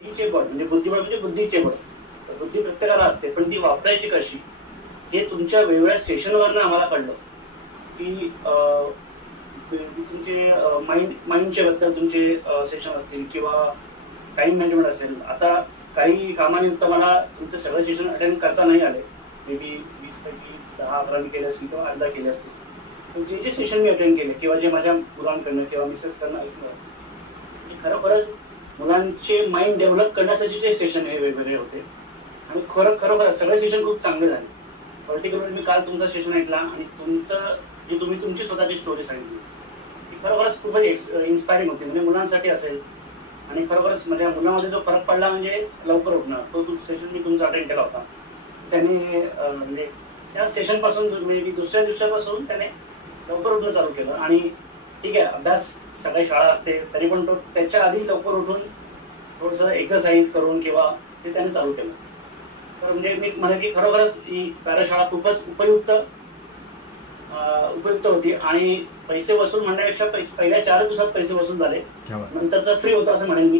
बुद्धीचे बळ म्हणजे बुद्धिबळ म्हणजे बुद्धीचे बळ. बुद्धी प्रत्येकाला असते, पण ती वापरायची कशी हे तुमच्या वेगवेगळ्या सेशनवरनं आम्हाला कळलं की तुमचे माइंडच्या बद्दल तुमचे सेशन असतील किंवा टाइम मॅनेजमेंट असेल. आता काही कामानिमित्त मला तुमचे सगळे सेशन अटेंड करता नाही आले. मे बी 20 पैकी 10-11 मी केले असतील किंवा 10 केले असतील. पण जे जे सेशन मी अटेंड केले किंवा जे माझ्या मुलांकडनं किंवा मिसेसकडनं ऐकलं, म्हणजे खरोखरच मुलांचे माइंड डेव्हलप करण्यासाठी जे सेशन हे वेगवेगळे होते आणि खरोखर सगळे सेशन खूप चांगले झाले. पर्टिक्युलरली मी काल तुमचा सेशन ऐकला आणि तुमचं जे तुम्ही तुमची स्वतःची स्टोरी सांगितली ती खरोखरच खूपच इन्स्पायरिंग होती. म्हणजे मुलांसाठी असेल आणि खरोखरच माझ्या मुलामध्ये जो फरक पडला म्हणजे लवकर उठणं. तो सेशन मी तुमचा अटेंड केला होता. त्याने म्हणजे त्या सेशन पासून म्हणजे दुसऱ्या दिवसापासून त्याने लवकर उठणं चालू केलं. आणि ठीक आहे, अभ्यास सगळी शाळा असते तरी पण तो त्याच्या आधी लवकर उठून थोडंसं एक्सरसाइज करून किंवा ते त्याने चालू केलं. तर म्हणजे मी म्हणेन की खरोखरच ही कार्यशाळा खूपच उपयुक्त होती. आणि पैसे वसूल म्हणण्यापेक्षा पहिल्या 4 दिवसात पैसे वसूल झाले, नंतरचं फ्री होतं असं म्हणेन मी.